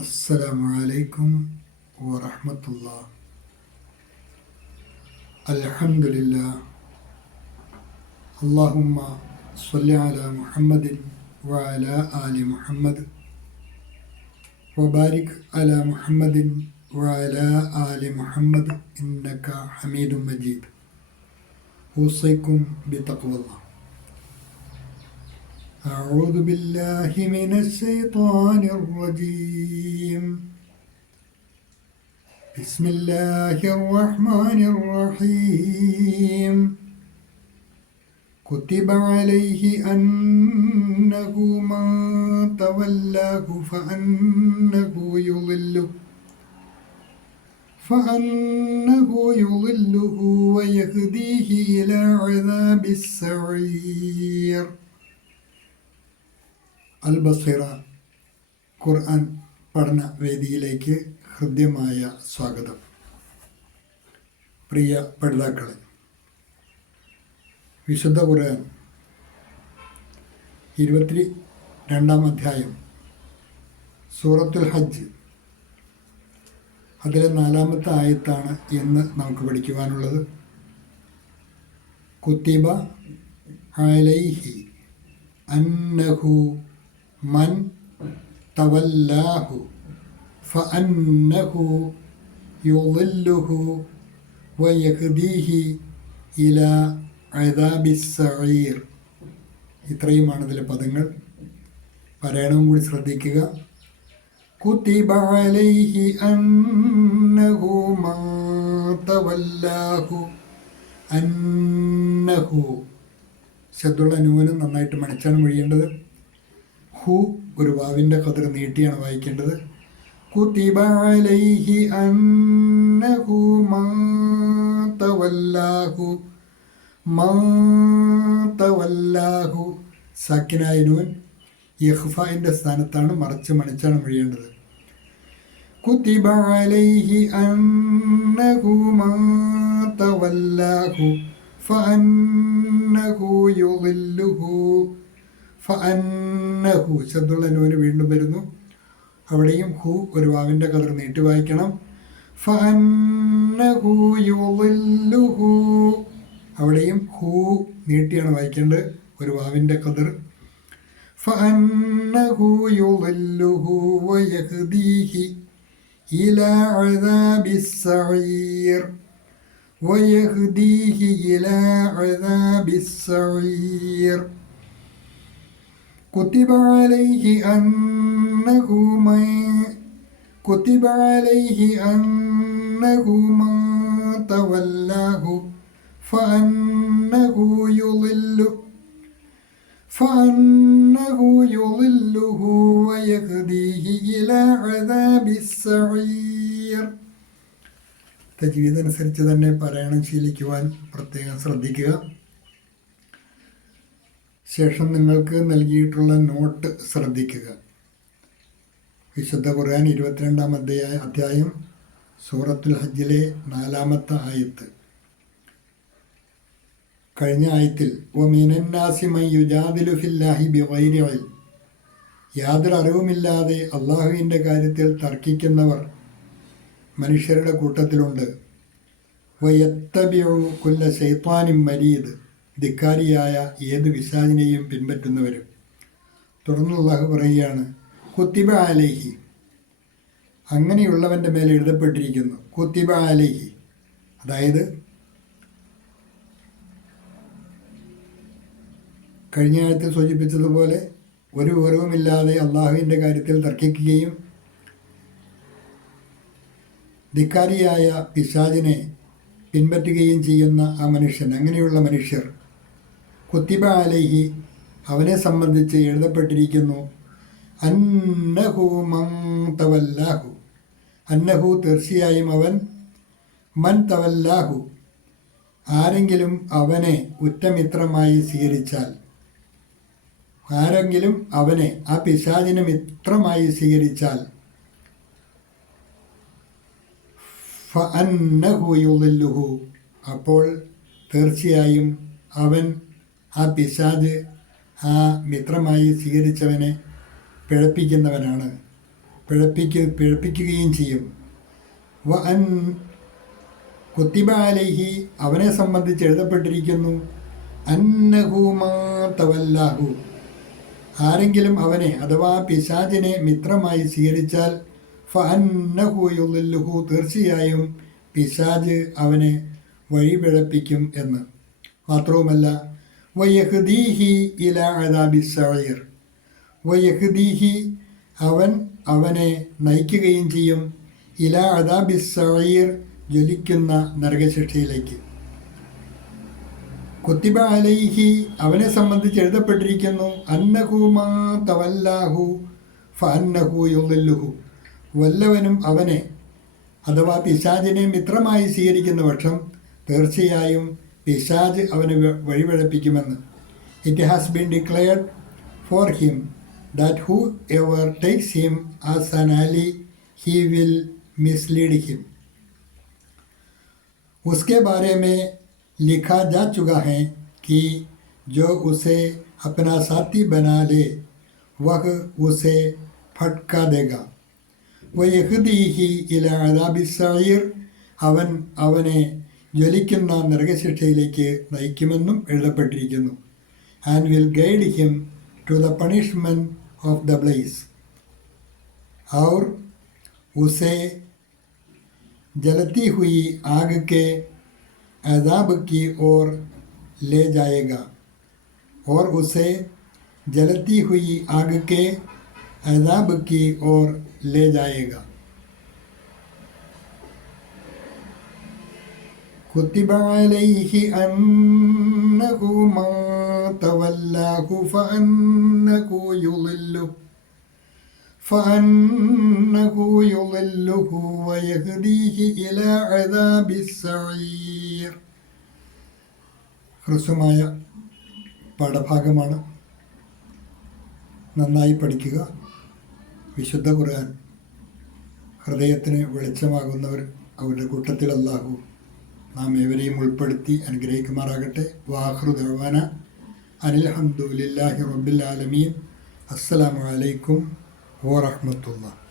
അസ്സലാമു അലൈക്കും വറഹ്മത്തുള്ളാഹി. അൽഹംദുലില്ലാഹ്. അല്ലാഹുമ്മ സ്വല്ലി അലാ മുഹമ്മദിൻ വഅലാ ആലി മുഹമ്മദ് വബാരിക് അലാ മുഹമ്മദിൻ വഅലാ ആലി മുഹമ്മദ് ഇന്നക ഹമീദും മജീദ്. ഊസൈക്കും ബിത്തഖ്വല്ലാഹ്. أعوذ بالله من الشيطان الرجيم. بسم الله الرحمن الرحيم. كتب عليه أنه من تولاه فأنه يضله ويهديه إلى عذاب السعير. അൽ ബസീറ ഖുർആൻ പഠന വേദിയിലേക്ക് ഹൃദ്യമായ സ്വാഗതം. പ്രിയ പഠിതാക്കളെ, വിശുദ്ധ ഖുർആൻ 22-ാം അധ്യായം സൂറത്തുൽ ഹജ്ജ്, അതിലെ 4-ാമത്തെ ആയത്താണ് ഇന്ന് നമുക്ക് പഠിക്കുവാനുള്ളത്. കുത്തിബ അലൈഹി അന്നഹു മൻ തവല്ലാഹു ഫഅന്നഹു യുളില്ലുഹു വയഹ്ദീഹി ഇലാ അദാബിസ് സഈർ. ഇത്രയുമാണ് ഇതിലെ പദങ്ങൾ. പാരായണവും കൂടി ശ്രദ്ധിക്കുക. കുതിബ അലൈഹി അന്നഹു മൻ തവല്ലാഹു. അന്നഹു ശബ്ദമുള്ള നൂനും നന്നായിട്ട് മണിച്ചാണ് മൊഴിയേണ്ടത്. ഹു ഒരു വാവിൻ്റെ ഖദർ നീട്ടിയാണ് വായിക്കേണ്ടത്. കുതിബ അലൈഹി അന്നഹു മൻ തവല്ലാഹു. മൻ തവല്ലാഹു സാക്കിനായ നൂൻ ഇഖ്ഫാഇൻ്റെ സ്ഥാനത്താണ്, മറിച്ച് മണിച്ചാണ് മൊഴിയേണ്ടത്. കുതിബ അലൈഹി അന്നഹു മൻ തവല്ലാഹു ഫഅന്നഹു യുളില്ലുഹു. ഫഅന്നഹു ശബ്ദമുള്ള നൂന് വീണ്ടും വരുന്നു. അവിടെയും ഹു ഒരു വാവിൻ്റെ ഖദർ നീട്ടി വായിക്കണം. ഫഅന്നഹു യുളില്ലുഹു, അവിടെയും ഹു നീട്ടിയാണ് വായിക്കേണ്ടത്, ഒരു വാവിൻ്റെ ഖദർ. ഫഅന്നഹു യുളില്ലുഹു വയഹ്ദീഹി ഇലാ അദാബിസ് സഈർ. ويهديه إلى عذاب السعير. كتب عليه أنه من تولاه فأنه يضله ويهديه إلى عذاب السعير. തജ്വീദ് അനുസരിച്ച് തന്നെ പാരായണം ശീലിക്കുവാൻ പ്രത്യേകം ശ്രദ്ധിക്കുക. ശേഷം നിങ്ങൾക്ക് നൽകിയിട്ടുള്ള നോട്ട് ശ്രദ്ധിക്കുക. വിശുദ്ധ ഖുർആൻ 22-ാം അധ്യായം സൂറത്തുൽ ഹജ്ജിലെ 4-ാമത്തെ ആയത്ത്. കഴിഞ്ഞ ആയത്തിൽ വമിനന്നാസി മൻ യുജാദിലു ഫില്ലാഹി ബിഗൈരി ഇൽം, യാതൊരു അറിവുമില്ലാതെ അള്ളാഹുവിൻ്റെ കാര്യത്തിൽ തർക്കിക്കുന്നവർ മനുഷ്യരുടെ കൂട്ടത്തിലുണ്ട്. വയത്തബിഉ കുല്ല ശൈത്വാനിൻ മരീദ്, ധിക്കാരിയായ ഏത് പിശാചിനെയും പിൻപറ്റുന്നവരും. തുടർന്ന് അല്ലാഹു പറയുകയാണ്, കുത്തിബ അലൈഹി, അങ്ങനെയുള്ളവൻ്റെ മേലെ എഴുതപ്പെട്ടിരിക്കുന്നു. കുത്തിബ അലൈഹി, അതായത് കഴിഞ്ഞ ആഴ്ച സൂചിപ്പിച്ചതുപോലെ ഒരു വിവരവുമില്ലാതെ അള്ളാഹുവിൻ്റെ കാര്യത്തിൽ തർക്കിക്കുകയും ധിക്കാരിയായ പിശാചിനെ പിൻപറ്റുകയും ചെയ്യുന്ന ആ മനുഷ്യൻ, അങ്ങനെയുള്ള മനുഷ്യർ, കുത്തിബ അലൈഹി, അവനെ സംബന്ധിച്ച് എഴുതപ്പെട്ടിരിക്കുന്നു. അന്നഹു മൻ തവല്ലാഹു, അന്നഹു തീർച്ചയായും അവൻ, മൻ തവല്ലാഹു ആരെങ്കിലും അവനെ ഉറ്റമിത്രമായി സ്വീകരിച്ചാൽ, ആരെങ്കിലും അവനെ ആ പിശാചിനെ മിത്രമായി സ്വീകരിച്ചാൽ, ഫഅന്നഹു യുളില്ലുഹു, അപ്പോൾ തീർച്ചയായും അവൻ, ആ പിശാച്, ആ മിത്രമായി സ്വീകരിച്ചവനെ പിഴപ്പിക്കുന്നവനാണ്. പിഴപ്പിക്കുകയും ചെയ്യും. വ അൻ കുത്തിബ അലൈഹി അവനെ സംബന്ധിച്ച് എഴുതപ്പെട്ടിരിക്കുന്നു അന്നഹു മാ തവല്ലാഹു ആരെങ്കിലും അവനെ അഥവാ പിശാചിനെ മിത്രമായി സ്വീകരിച്ചാൽ ഫ അന്നഹു യുളില്ലുഹു തീർച്ചയായും പിശാച് അവനെ വഴിപിഴപ്പിക്കും എന്ന്. മാത്രവുമല്ല വയഹ്ദീഹി ഇലാ അദാബിസ് സഈർ വയഹ്ദീഹി അവനെ നയിക്കുകയും ചെയ്യും ഇലാ അദാബിസ് സഈർ ജ്വലിക്കുന്ന നരകശിക്ഷയിലേക്ക്. കുത്തിബ അലൈഹി അവനെ സംബന്ധിച്ച് എഴുതപ്പെട്ടിരിക്കുന്നു അന്നഹു മാ തവല്ലാഹു ഫഅന്നഹു യുളില്ലുഹു വല്ലവനും അവനെ അഥവാ പിശാചിനെ മിത്രമായി സ്വീകരിക്കുന്ന പക്ഷം തീർച്ചയായും പിശാച് അവനെ വഴിപിഴപ്പിക്കുമെന്ന്. It has been declared for him that whoever takes him as an ally he will mislead him. उसके बारे में लिखा जा चुका है कि जो उसे अपना साथी बना ले वह उसे फटका देगा. वयह്ദീഹി ഇലാ അദാബിസ് സഈർ അവനെ ജ്വലിക്കുന്ന നരകശിക്ഷയിലേക്ക് നയിക്കുമെന്നും എഴുതപ്പെട്ടിരിക്കുന്നു. And will guide him to the punishment of the blaze. और उसे जलती हुई आग के अज़ाब की ओर ले जाएगा और उसे जलती हुई आग के अज़ाब की ओर ले जाएगा. कुतिब अलैहि अन्नहु मा तवल्लाहु फअन्नहु युളില്ലുഹു فأنه يضله ويهديه إلى عذاب السعير. ഹ്രസ്വമായ പാഠഭാഗമാണ്. നന്നായി പഠിക്കുക. വിശുദ്ധ ഖുർആൻ ഹൃദയത്തിന് വെളിച്ചമാകുന്നവർ അവരുടെ കൂട്ടത്തിൽ അല്ലാഹു നാം ഏവരെയും ഉൾപ്പെടുത്തി അനുഗ്രഹിക്കുമാറാകട്ടെ. വാഖിറു ദഅ്വാന അനിൽ ഹംദുലില്ലാഹി റബ്ബിൽ ആലമീൻ. അസ്സലാമു അലൈക്കും വറഹ്മത്തുള്ളാഹി.